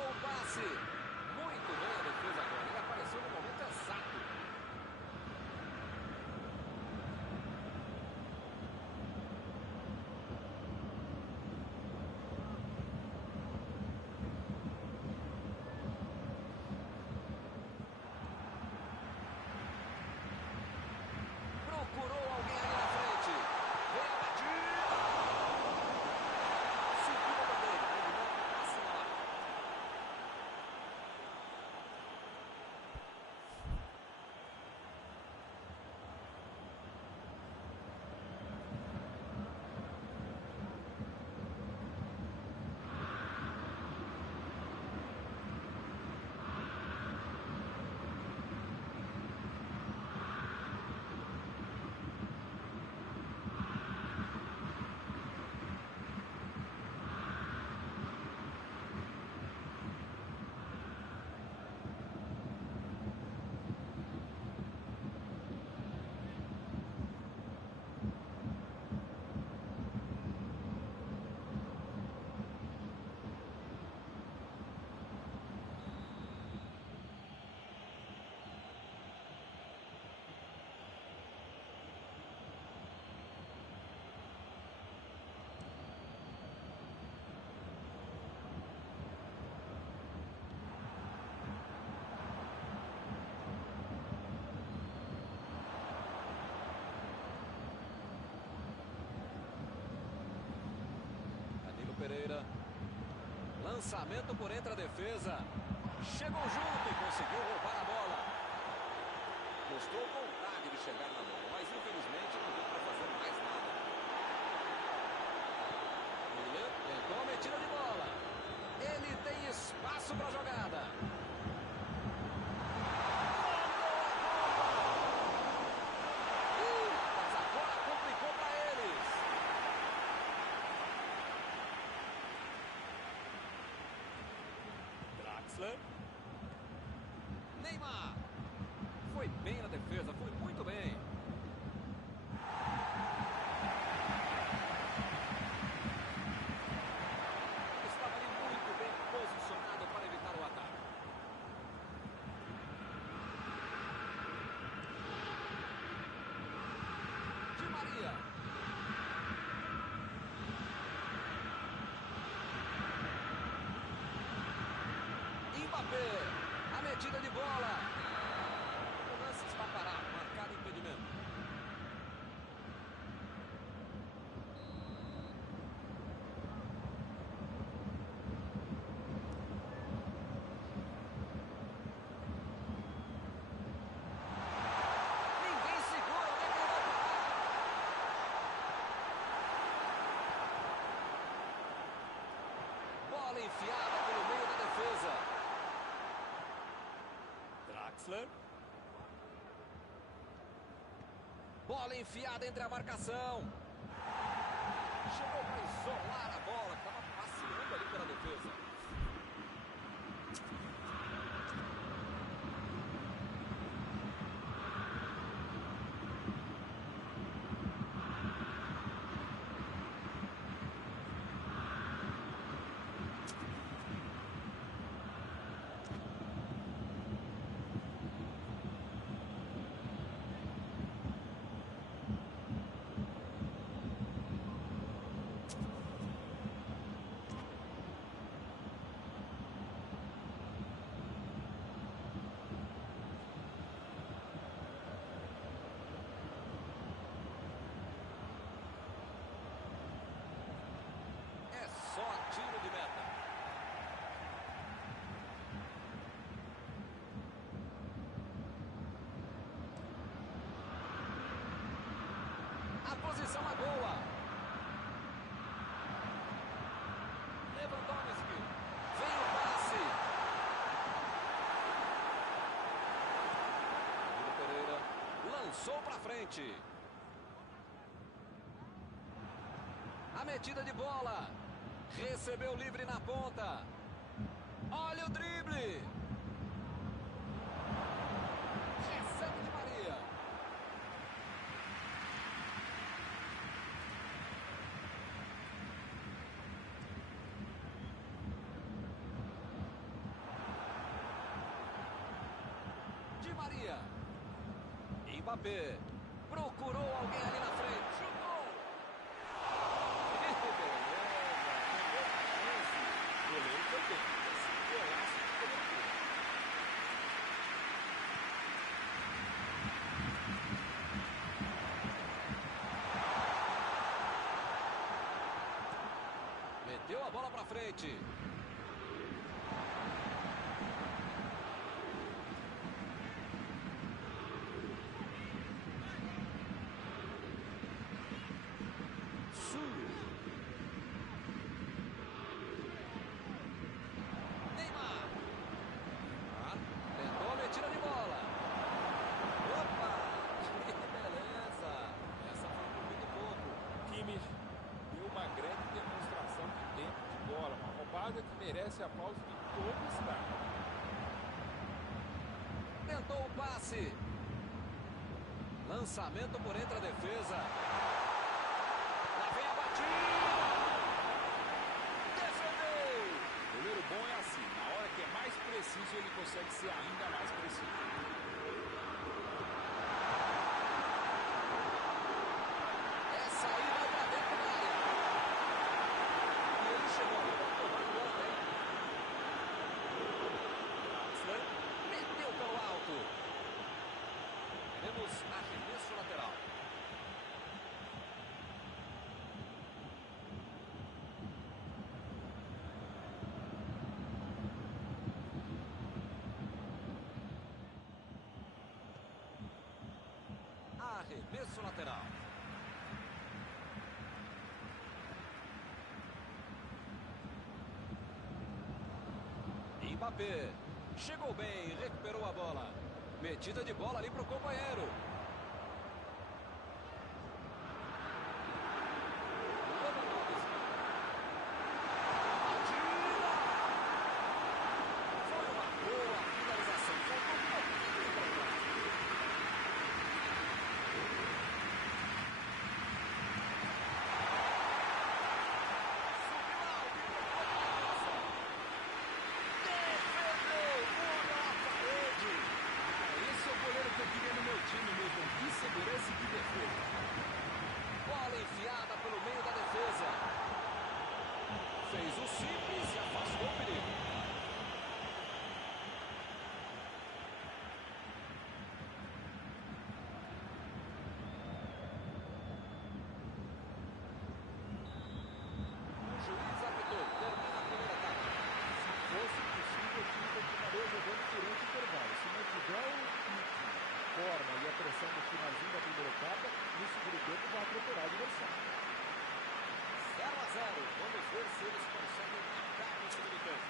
tentou o passe. Muito bem a defesa agora. Ele apareceu no momento exato. Procurou alguém ali na frente. Vem a batida. Subiu a bandeira. Terminou com o passe na hora. Pereira. Lançamento por entre a defesa. Chegou junto e conseguiu roubar a bola. Mostrou vontade de chegar na bola, mas infelizmente não deu para fazer mais nada. Miller tentou a metida de bola. Ele tem espaço para a jogada. Mas agora complicou para eles. Neymar foi bem na defesa, foi muito bem. Estava ali muito bem posicionado para evitar o ataque. Di Maria. Mbappé, a metida de bola. O lance está parado, marcado impedimento. Ninguém segura, onde é que ele vai parar? Bola enfiada pelo meio da defesa. Draxler. Bola enfiada entre a marcação. Chegou para isolar a bola, que estava passeando ali pela defesa. Só tiro de meta. A posição é boa. Lewandowski. Vem o passe. Pereira lançou para frente. A metida de bola. Recebeu livre na ponta. Olha o drible. Recebe Di Maria. Maria. Mbappé. Procurou alguém ali na frente. Chutou. Que beleza. O goleiro foi bem. Esse golaço de cobertura. Meteu a bola pra frente. Neymar. Tentou a metida de bola. Opa! Que beleza! Essa foi por muito pouco. Kimmich deu uma grande demonstração de tempo de bola. Uma roubada que merece aplauso de todo o estádio. Tentou o passe. Lançamento por entre a defesa. Lá vem a batida. Defendeu. Goleiro bom é assim. Na hora que é mais preciso, ele consegue ser ainda mais preciso. Essa aí vai pra dentro da área. E ele chegou ali para tomar o gol, hein? Draxler meteu pelo alto. Teremos arremesso lateral. Arremesso lateral. Mbappé. Chegou bem, recuperou a bola. Metida de bola ali para o companheiro. Lewandowski. Batida! Foi uma boa finalização. Faltou um pouquinho de problema. Subiu alto e procurou a passa. Defendeu, muda a parede. Esse é o goleiro que eu queria no meu time mesmo. Que segurança e que defesa. Bola enfiada pelo meio da defesa. Fez o simples e afastou o perigo. O juiz apitou. Termina a primeira etapa. Se fosse possível, o time continuaria jogando durante o intervalo. Se não tiver o ritmo, forma e a pressão do finalzinho da primeira etapa, no segundo tempo vai atropelar o adversário. 0-0. Vamos ver se eles conseguem marcar no segundo tempo.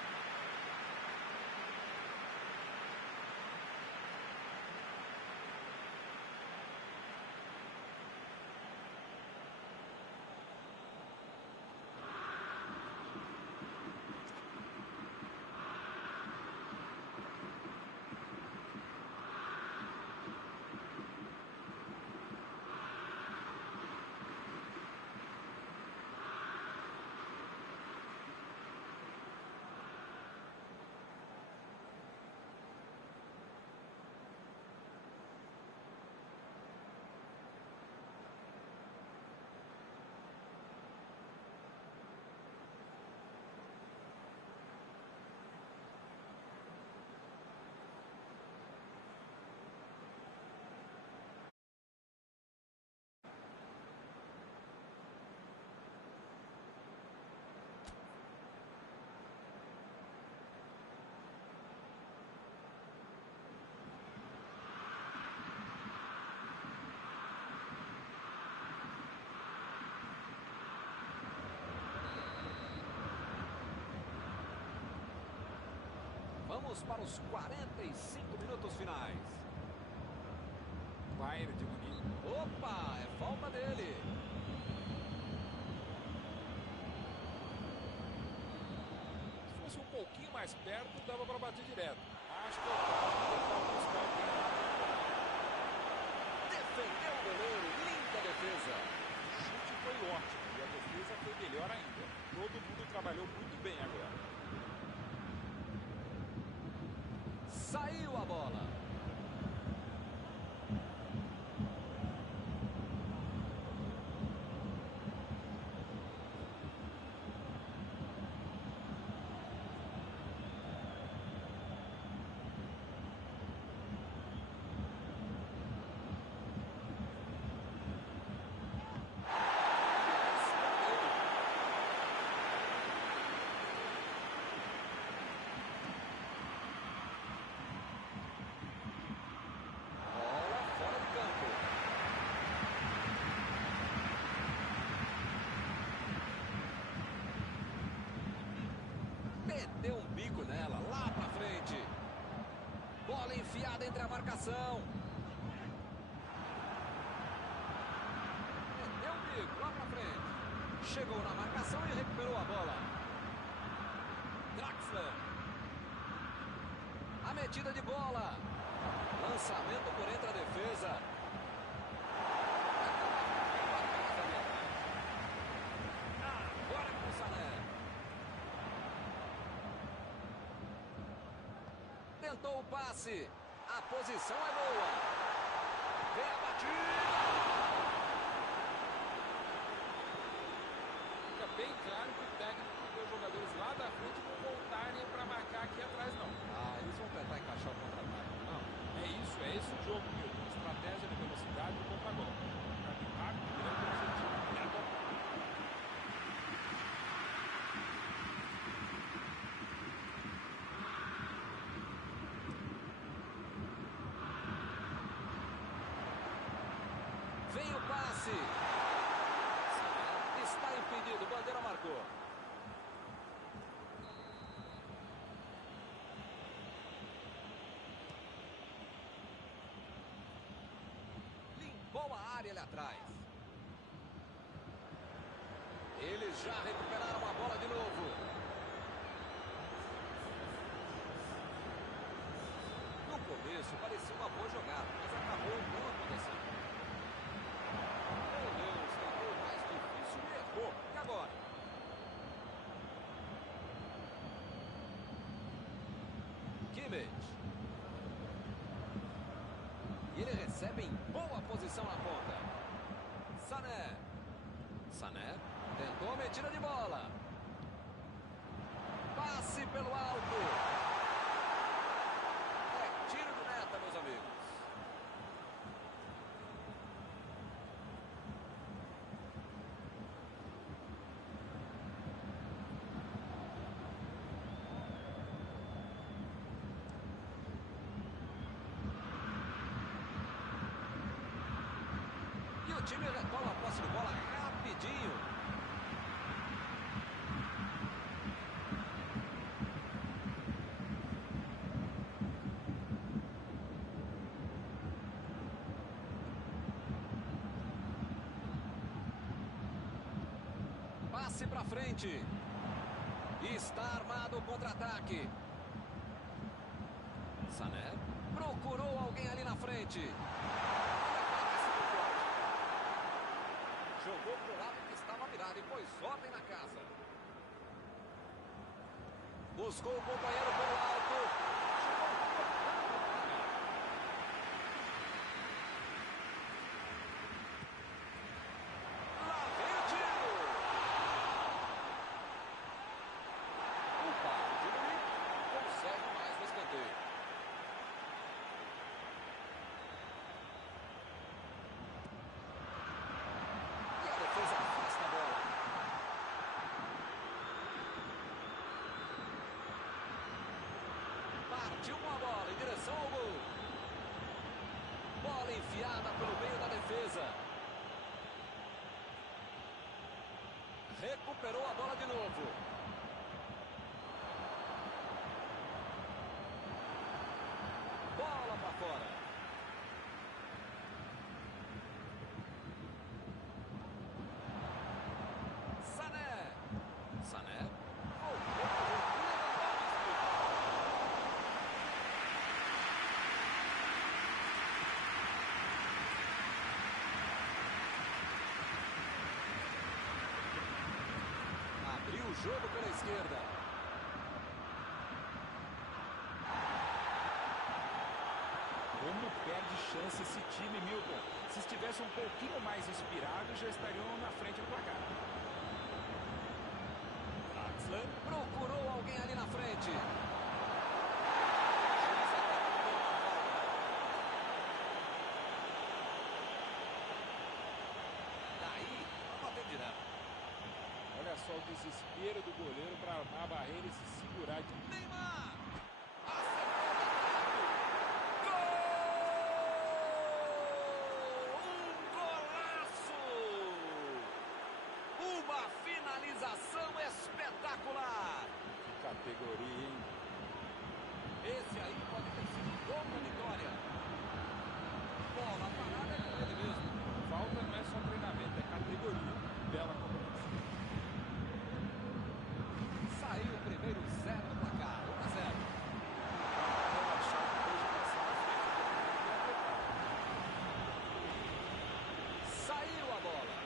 Vamos para os 45 minutos finais. Bayern de Munique. Opa, é falta dele. Se fosse um pouquinho mais perto, dava para bater direto. Acho que é o caso de tentar buscar alguém na área. Defendeu o goleiro, linda defesa. O chute foi ótimo e a defesa foi melhor ainda. Todo mundo trabalhou muito bem agora. Saiu a bola. Deu um bico nela, lá pra frente. Bola enfiada entre a marcação. Deu um bico lá pra frente. Chegou na marcação e recuperou a bola. Draxler. A metida de bola. Lançamento por entre a defesa. Agora com o Sané. Tentou o passe. A posição é boa. Vem a batida. Fica bem claro que o técnico mandou os jogadores lá da frente não voltarem para marcar aqui atrás, não. Eles vão tentar encaixar o contra-ataque, não? É esse o jogo, Milton. Estratégia de velocidade e contra-golpe. Caminho rápido, direto ao objetivo. E atacar. Vem o passe. Está impedido, bandeira marcou. Limpou a área ali atrás. Eles já recuperaram a bola de novo. No começo parecia uma boa jogada, mas acabou não acontecendo. Meu Deus, ficou mais difícil. Errou. E agora? Kimmich. E ele recebe em boa posição na ponta. Sané. Sané tentou a metida de bola. Passe pelo alto. É tiro de meta, meus amigos. E o time retoma a posse de bola rapidinho. Passe pra frente. Está armado o contra-ataque. Sané procurou alguém ali na frente. Jogou pro lado que estava virado e pôs ordem na casa. Buscou o companheiro pelo alto. Lá vem o tiro. O Bayern de Munique consegue mais no escanteio. E a defesa afasta a bola. Partiu com a bola em direção ao gol. Bola enfiada pelo meio da defesa. Recuperou a bola de novo. Bola para fora. Sané. Sané. Abriu o jogo pela esquerda. Como perde chance esse time, Milton. Se estivesse um pouquinho mais inspirado, já estariam na frente do placar. Draxler procurou alguém ali na frente. Daí, bater direto. Olha só o desespero do goleiro para armar a barreira e se segurar. Neymar. Uma finalização espetacular. Fica categoria, hein? Esse aí pode ter sido o gol da vitória. Bola parada é com ele mesmo. Falta não é só treinamento, é categoria. Bela cobrança. Saiu o primeiro 0 do placar, 1-0. Pra relaxar depois de passar na frente do adversário. Saiu a bola.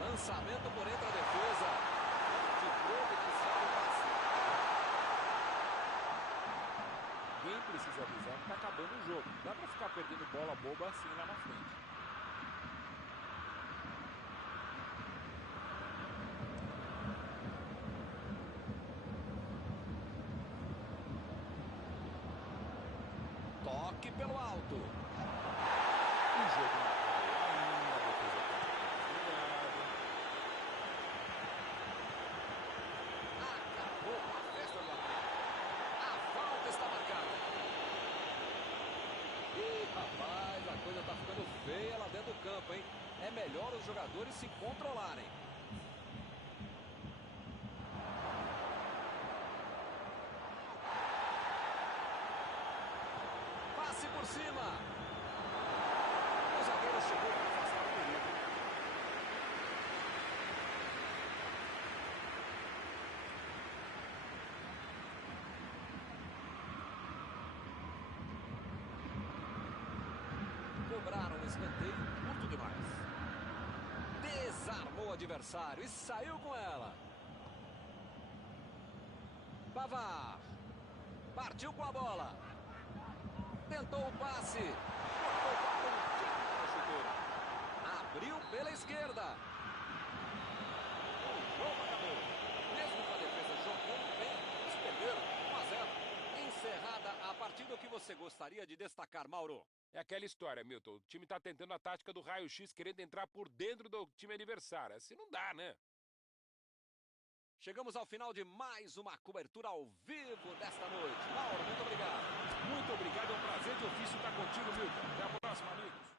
Lançamento por entre a defesa. De novo inicial o passe. Ninguém precisa avisar que tá acabando o jogo. Não dá pra ficar perdendo bola boba assim lá na frente. Toque pelo alto. O jogo não acabou ainda, a defesa tá mais ligada. Acabou com a festa do atleta. A falta está marcada. Ih, rapaz, a coisa tá ficando feia lá dentro do campo, hein? É melhor os jogadores se controlarem. Passe por cima. O zagueiro chegou para afastar o perigo. Cobraram um escanteio curto demais. Desarmou o adversário e saiu com ela. Pavard. Partiu com a bola. Tentou o passe. Cortou com a pontinha para o chuteiro. Abriu pela esquerda. O jogo acabou. Mesmo com a defesa jogando bem, eles perderam 1-0. Encerrada a partida, o que você gostaria de destacar, Mauro? É aquela história, Milton. O time tá tentando a tática do raio-x, querendo entrar por dentro do time adversário. Assim não dá, né? Chegamos ao final de mais uma cobertura ao vivo desta noite. Mauro, muito obrigado. Muito obrigado, é um prazer de ofício estar contigo, Milton. Até a próxima, amigos.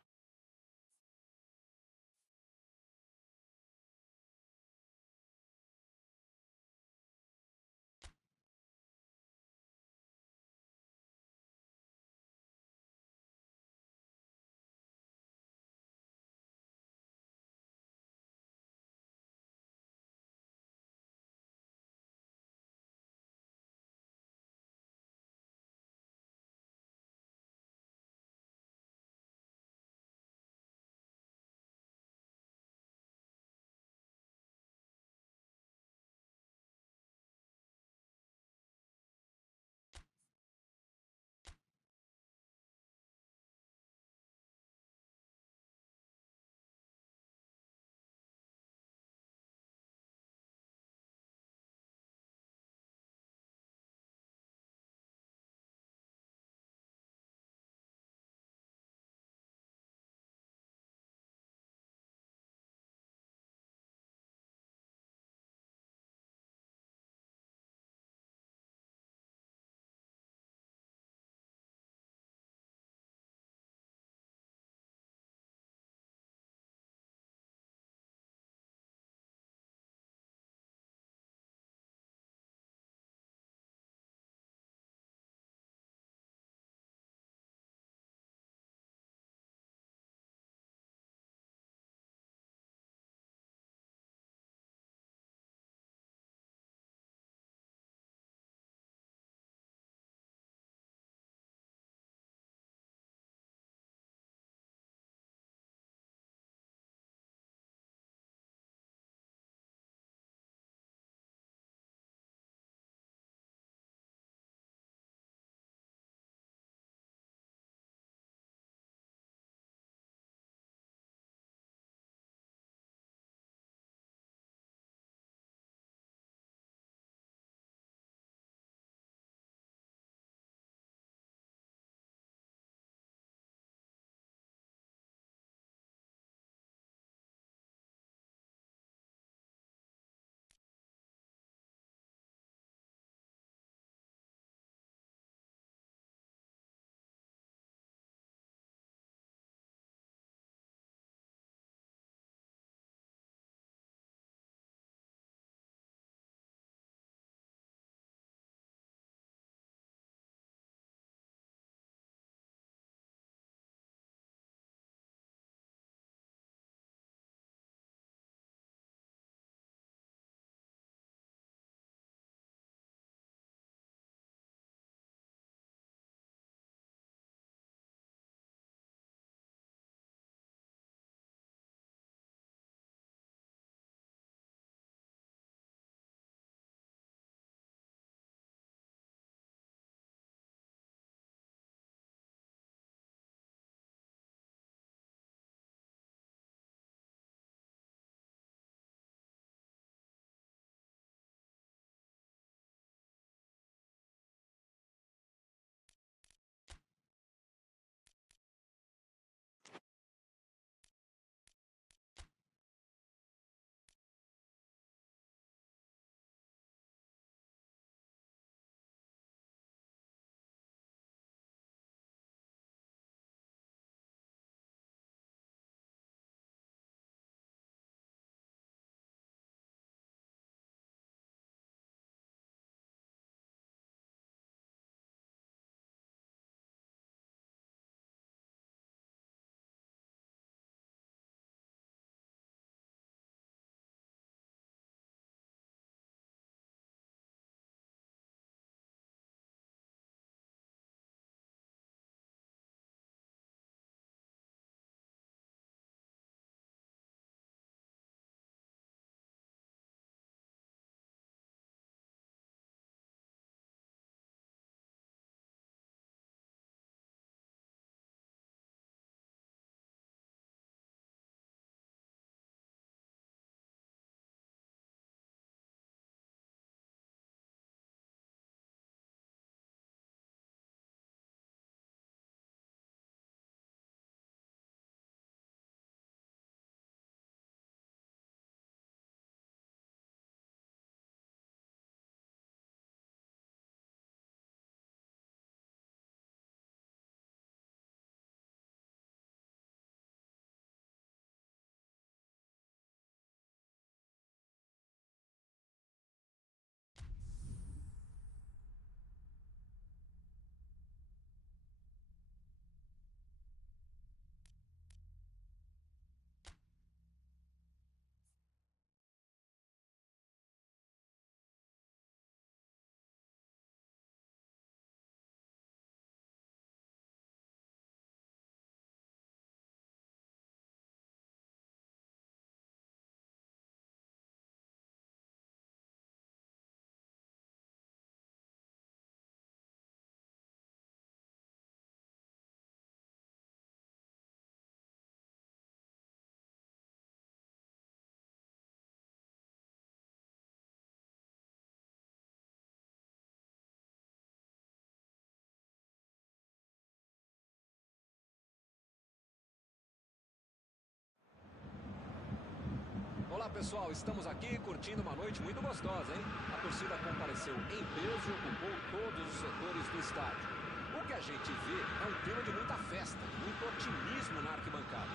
pessoal, estamos aqui curtindo uma noite muito gostosa, hein? A torcida compareceu em peso e ocupou todos os setores do estádio. O que a gente vê é um clima de muita festa, muito otimismo na arquibancada.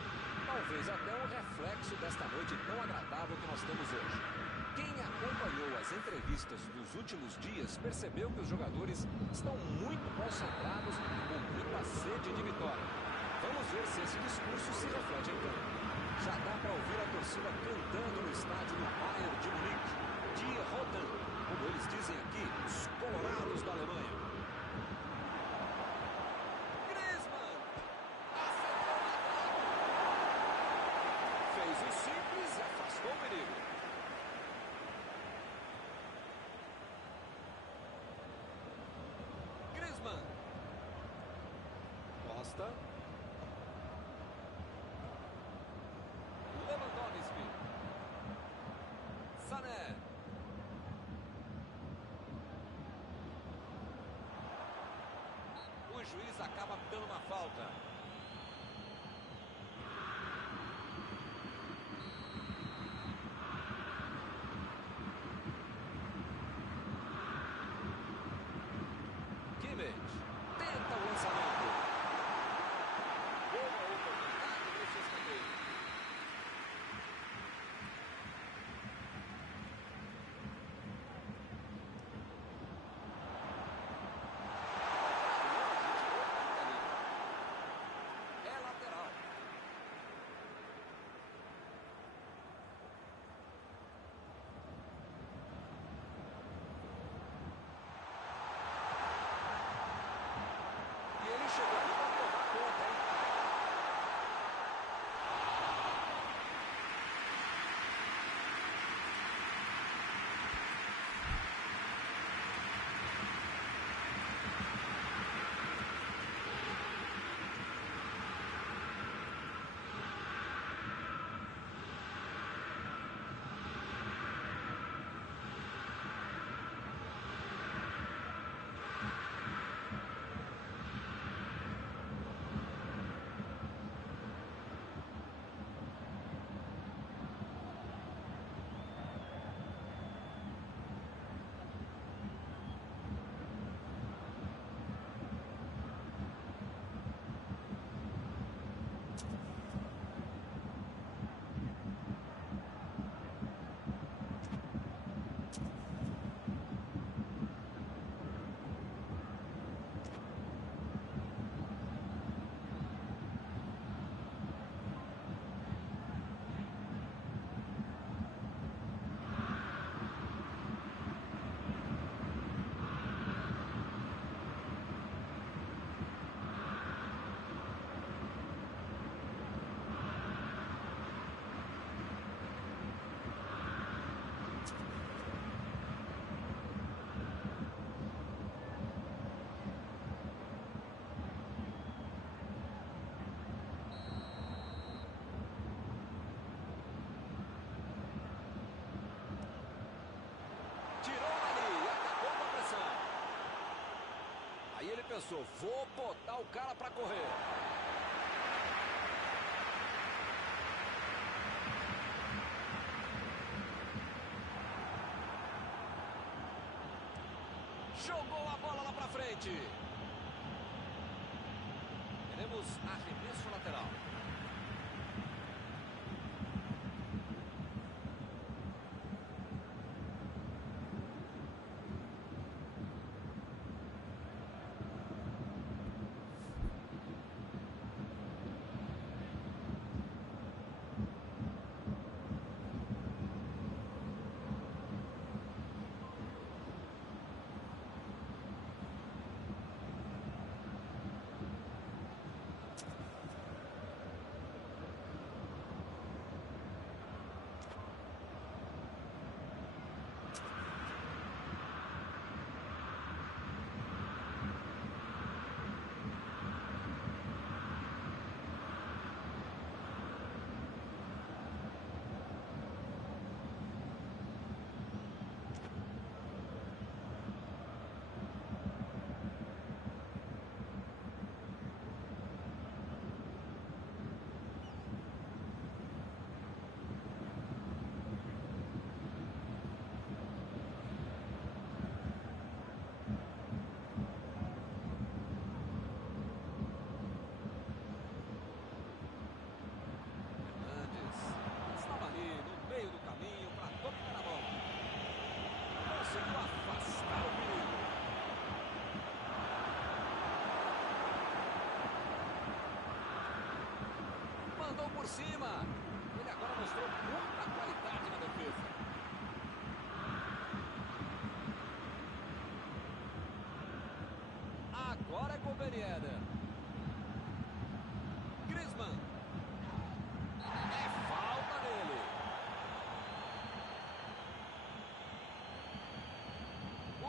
Talvez até um reflexo desta noite tão agradável que nós temos hoje. Quem acompanhou as entrevistas dos últimos dias percebeu que os jogadores estão muito concentrados com muita sede de vitória. Vamos ver se esse discurso se reflete em campo. Já dá para ouvir a torcida cantando no estádio do Bayern de Munique. Die Roten, como eles dizem aqui, os colorados da Alemanha. Griezmann acertou na trave. Fez o simples e afastou o perigo. Griezmann. Costa. Lewandowski. Sané. O juiz acaba dando uma falta. Kimmich tenta o lançamento. Boa oportunidade nesse escanteio. É lateral. E ele chegou ali para tomar conta, hein? Tirou ali e acabou com a pressão. Aí ele pensou, vou botar o cara para correr. Jogou a bola lá para frente. Teremos arremesso lateral. por cima. Ele agora mostrou muita qualidade na defesa. Agora é com o Ben Yedder. Griezmann. É falta nele.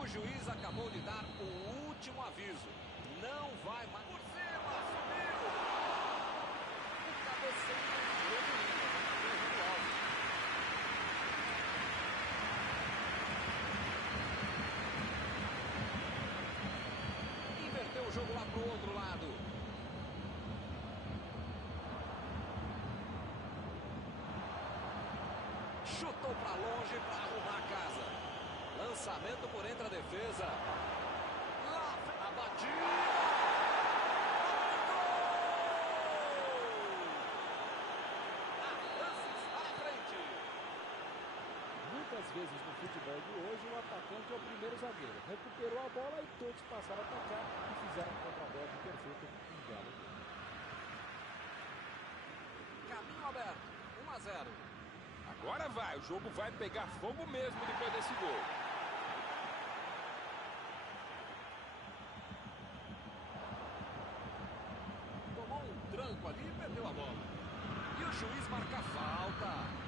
O juiz acabou de dar o último aviso. Não vai mais. Por cima, subiu. O cabeceio do alto. Inverteu o jogo lá pro outro lado. Chutou para longe para arrumar a casa. Lançamento por entre a defesa. Lá a batida. Muitas vezes no futebol de hoje o atacante é o primeiro zagueiro. Recuperou a bola e todos passaram a atacar e fizeram um contra-golpe perfeito em belo gol. Caminho aberto, 1-0. Agora vai, o jogo vai pegar fogo mesmo depois desse gol. Tomou um tranco ali e perdeu a bola. E o juiz marca falta.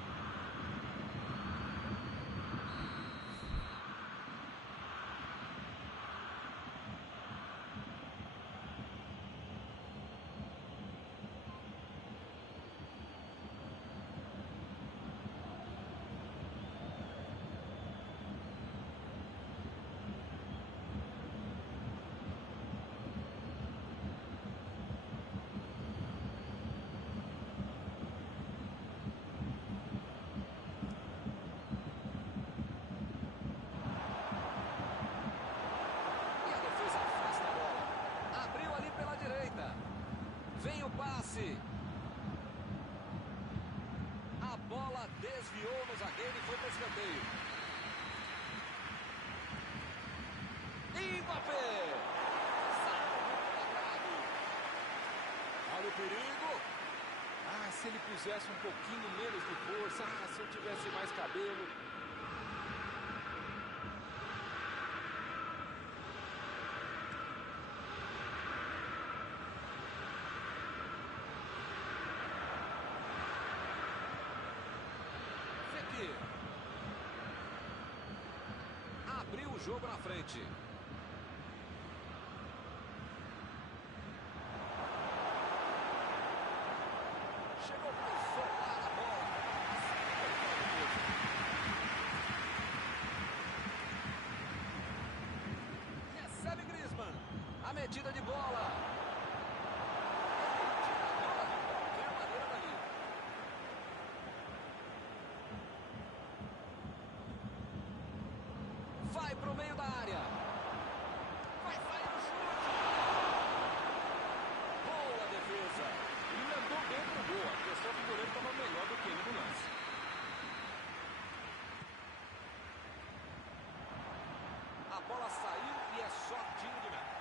Vem o passe. A bola desviou no zagueiro e foi para escanteio. Mbappé. Olha o perigo. Ah, se ele pusesse um pouquinho menos de força, se eu tivesse mais cabelo. Abriu o jogo na frente. Chegou para soltar a bola. Recebe Griezmann. A metida de bola. Vai pro meio da área. Vai sair o chute. Boa defesa. Ele andou bem pro gol. A questão que o goleiro estava melhor do que ele no lance. A bola saiu e é só tiro de meta.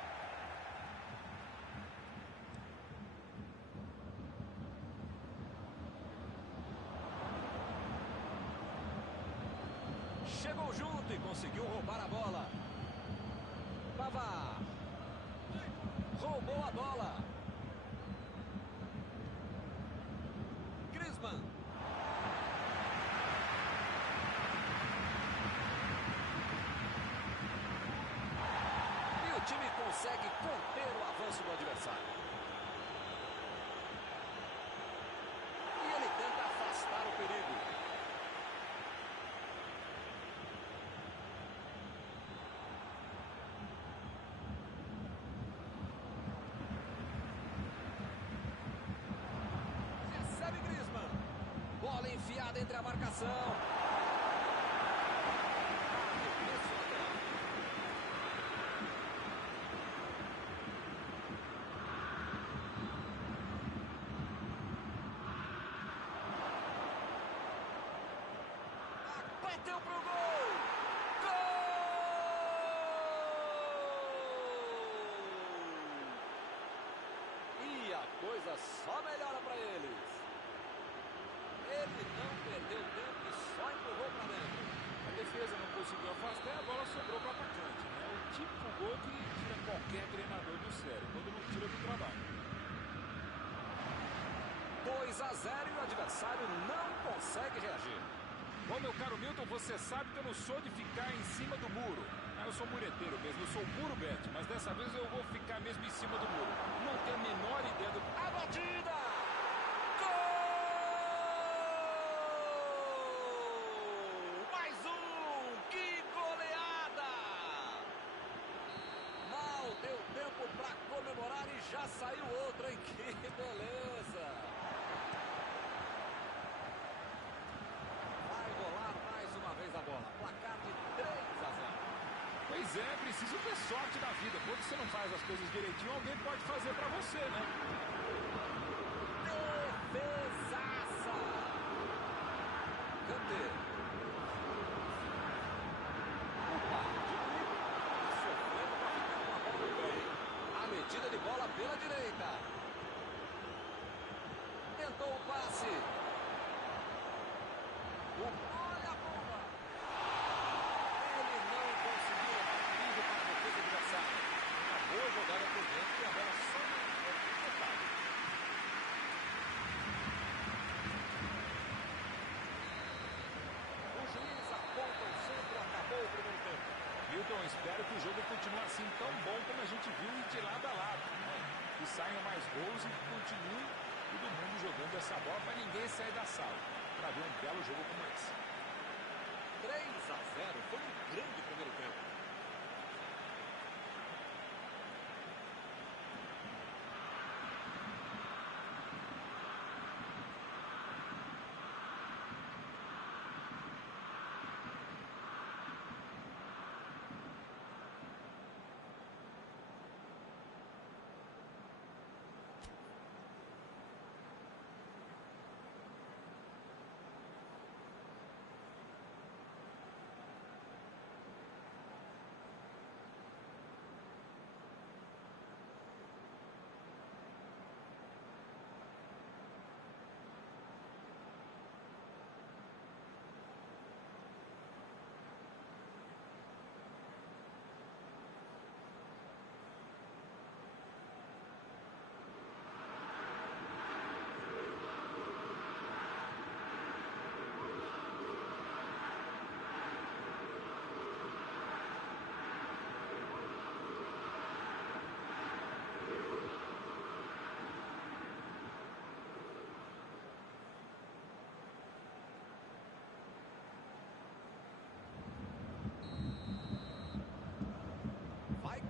Chegou junto e conseguiu roubar a bola. Pavard. Roubou a bola. Griezmann. E o time consegue conter o avanço do adversário. E ele tenta afastar o perigo. Bola enfiada entre a marcação. Bateu pro gol. Gol! E a coisa só melhora para eles. Ele não perdeu tempo e só empurrou para dentro. A defesa não conseguiu afastar e a bola sobrou para o atacante, né? O típico gol que tira qualquer treinador do sério, quando não tira do trabalho. 2-0 e o adversário não consegue reagir. Bom, meu caro Milton, você sabe que eu não sou de ficar em cima do muro. Eu sou mureteiro mesmo, eu sou muro bet, mas dessa vez eu vou ficar mesmo em cima do muro. Não tenho a menor ideia do... A batida! Gol! Mais um! Que goleada! Mal deu tempo para comemorar e já saiu outro, hein? Que beleza! Vai rolar mais uma vez a bola. Placar de 3-0. Pois é, preciso ter sorte da vida. Quando você não faz as coisas direitinho, alguém pode fazer pra você, né? Defesaça! Kanté. Opa, diminuiu. Sofrendo para ficar com a bola no pé. A metida de bola pela direita. Tentou o passe. Olha a bomba. Ele não conseguiu levar perigo para a defesa adversária. Uma boa jogada por dentro e a bola só não entrou no detalhe. O juiz aponta o centro, acabou o primeiro tempo. Milton, espero que o jogo continue assim tão bom como a gente viu de lado a lado, né? Que saiam mais gols e que continue todo mundo jogando essa bola para ninguém sair da sala, para ver um belo jogo como esse. 3-0, foi um grande primeiro tempo.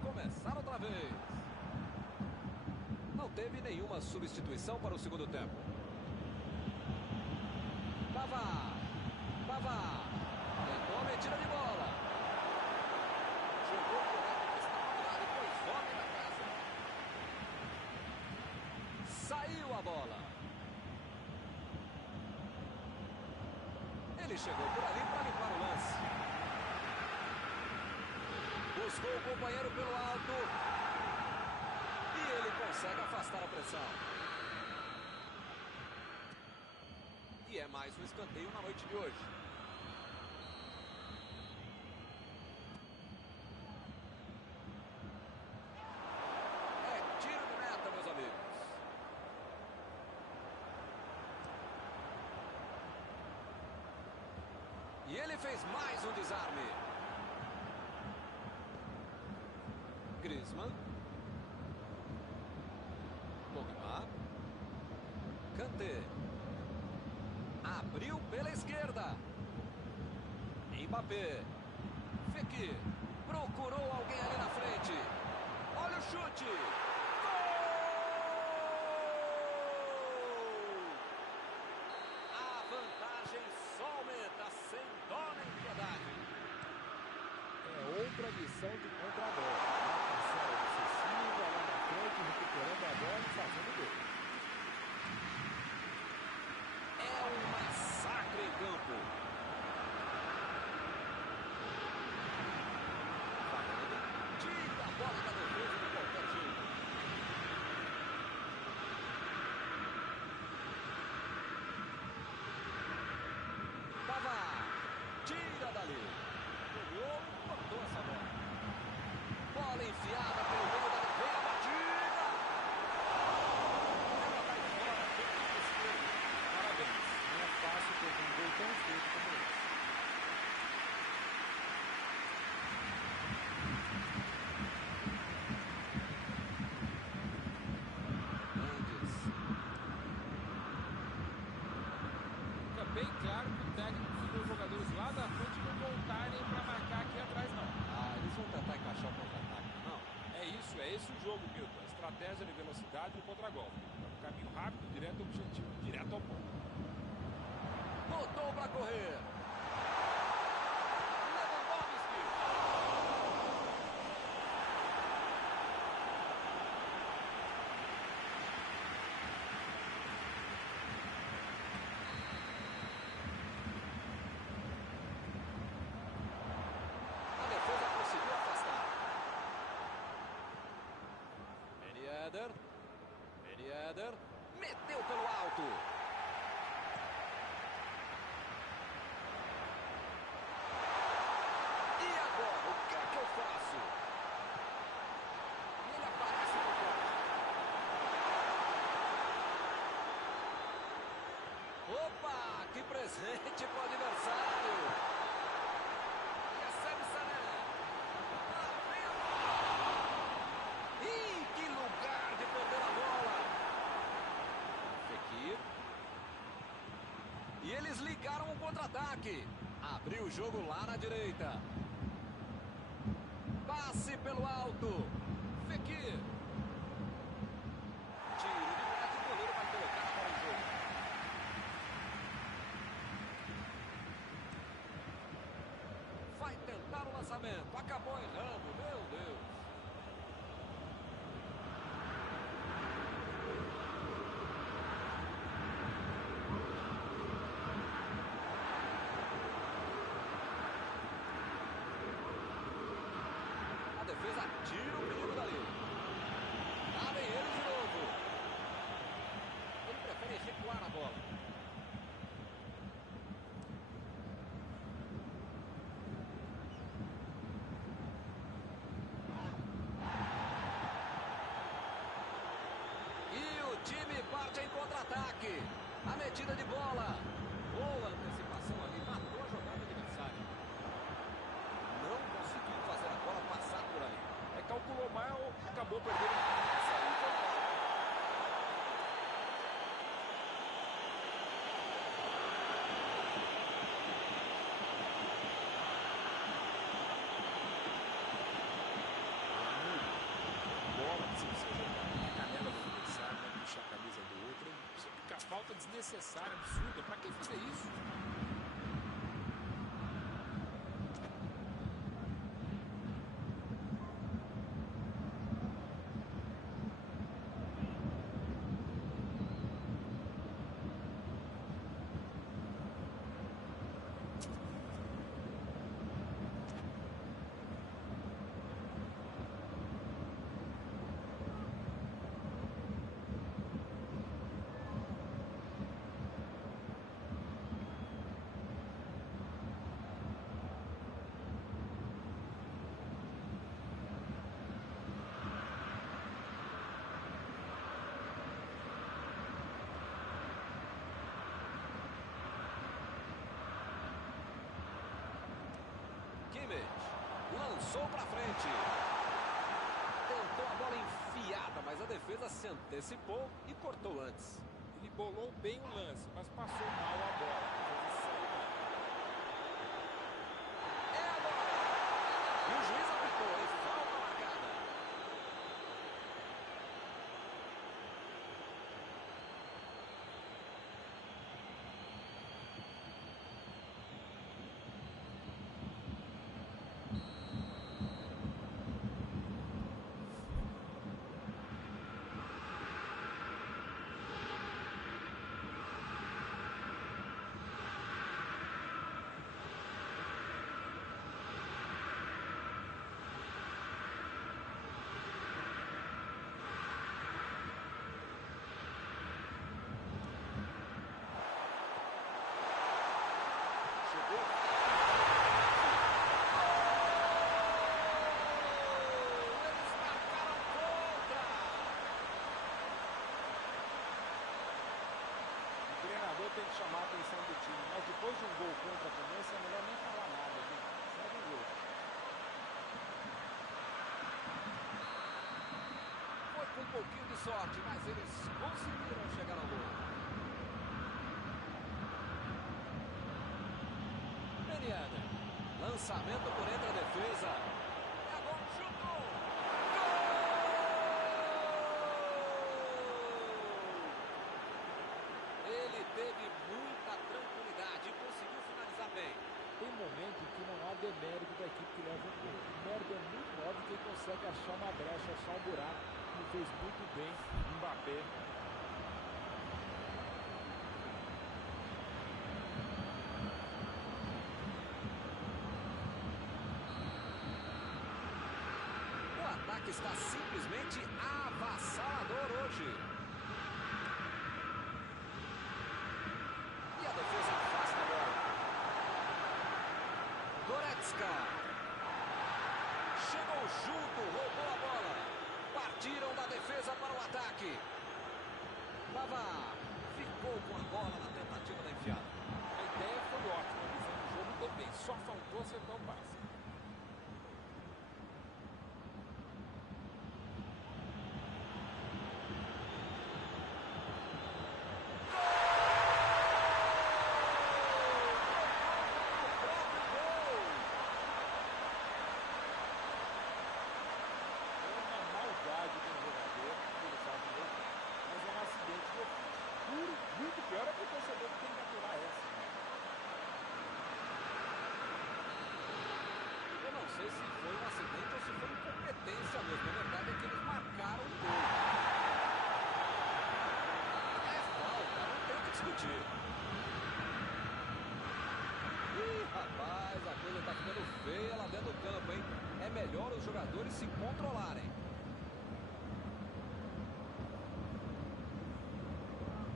Começar outra vez. Não teve nenhuma substituição para o segundo tempo. Pavard. Tentou a metida de bola. Jogou correto que estava lá e foi homem da casa. Saiu a bola. Ele chegou por ali para limpar o lance. Buscou o companheiro pelo alto. E ele consegue afastar a pressão. E é mais um escanteio na noite de hoje. É tiro de meta, meus amigos. E ele fez mais um desarme. Griezmann. Pogba. Kanté. Abriu pela esquerda. Mbappé. Fekir. Procurou alguém ali na frente. Olha o chute. Gol! A vantagem só aumenta, sem dó nem piedade. É outra missão de contra-bola. Excessiva lá na frente, recuperando a bola e fazendo gol. É um massacre em campo. Tira a bola da defesa de qualquer jeito. bola enfiada pelo meio da... Vem a batida! Ela vai fora, tem que esquerda. Parabéns. Não é fácil ter um gol tão feito como esse. Mendes. Fica bem claro que o técnico pediu os jogadores lá da frente não voltarem para marcar aqui atrás, não. Ah, eles vão tentar encaixar o contra-ataque, não? É isso, é esse o jogo, Milton. A estratégia de velocidade e o contra-golpe. É um caminho rápido, direto ao objetivo, direto ao ponto. Botou pra correr. Lewandowski. A defesa conseguiu afastar. Ben Yedder. Meteu pelo alto. E agora, o que é que eu faço? E ele aparece no corte. Opa, que presente pro adversário. Recebe Sané. Lá vem a bola. Ih, que lugar de perder a bola. Fekir. E eles ligaram o contra-ataque. Abriu o jogo lá na direita. Passe pelo alto. Fekir. Tiro de meta, o goleiro vai colocar a bola em jogo. Vai tentar o lançamento. Acabou errando. Meu Deus. A defesa tira o perigo dali. Lá vem ele de novo. Ele prefere recuar a bola. E o time parte em contra-ataque. A metida de bola. Boa antecipação ali. Matou a jogada adversária. Não conseguiu fazer a bola passar por ali. Calculou mal, acabou perdendo. Essa aí foi mal. Bola precisa ser jogada na canela do adversário, vai puxar a camisa do outro. Precisa ficar falta desnecessária, absurda. Pra que fazer isso? Lançou pra frente. Tentou a bola enfiada, mas a defesa se antecipou e cortou antes. Ele bolou bem o lance, mas passou mal a bola. É agora. E o juiz apitou, hein? Falta marcada. chamar a atenção do time, mas depois de um gol contra como esse, é melhor nem falar nada, viu? Segue o jogo. Foi com um pouquinho de sorte, mas eles conseguiram chegar ao gol. Ben Yedder. Lançamento por entre a defesa. É gol, chutou! Ele teve muita tranquilidade e conseguiu finalizar bem. Tem momento em que não há demérito da equipe que leva um gol. O mérito é muito óbvio quem consegue achar uma brecha, achar um buraco. E fez muito bem Mbappé. O ataque está simplesmente avassalador hoje. E a defesa afasta a bola. Goretzka. Chegou junto, roubou a bola. Partiram da defesa para o ataque. Pavard ficou com a bola na tentativa da enfiada. A ideia foi ótima, visão do jogo também. Só faltou acertar o passe. É uma maldade do jogador que ele faz no gol, mas é um acidente de ofício. Puro, muito pior é para o torcedor que tem que aturar essa, né? Eu não sei se foi um acidente ou se foi incompetência mesmo. A verdade é que eles marcaram o gol. É falta, não tem o que discutir. Ih, rapaz, a coisa tá ficando feia lá dentro do campo, hein? É melhor os jogadores se controlarem.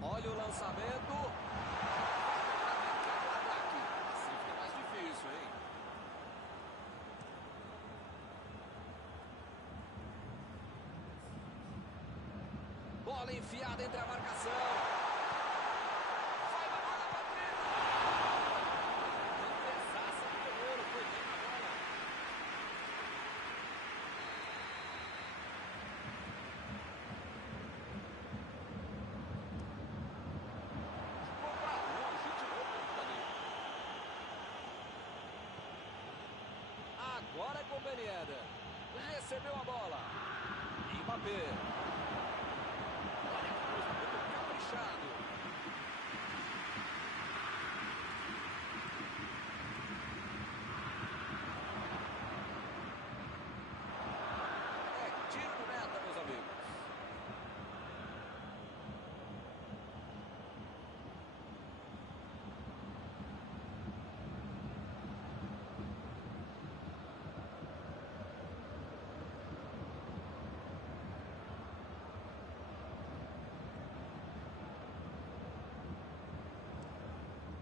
Olha o lançamento. Ataque. Assim fica mais difícil, hein? Bola enfiada entre a marcação. Vai na bola, Patrick. Defesaça do goleiro, foi bem na bola. Jogou pra longe, tirou ponta dele. Agora é com o Ben Yedder. Recebeu a bola. Mbappé. Olha que cruzamento caprichado. É tiro de meta, meus amigos.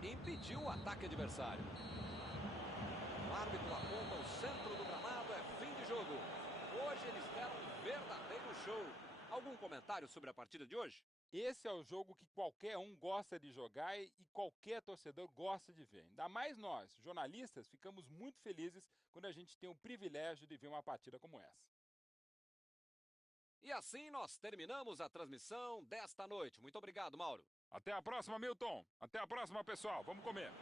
Impediu o ataque adversário. O árbitro aponta o centro do gramado, é fim de jogo. Hoje eles deram um verdadeiro show. Algum comentário sobre a partida de hoje? Esse é o jogo que qualquer um gosta de jogar e qualquer torcedor gosta de ver. Ainda mais nós, jornalistas, ficamos muito felizes quando a gente tem o privilégio de ver uma partida como essa. E assim nós terminamos a transmissão desta noite. Muito obrigado, Mauro. Até a próxima, Milton. Até a próxima, pessoal. Vamos comer.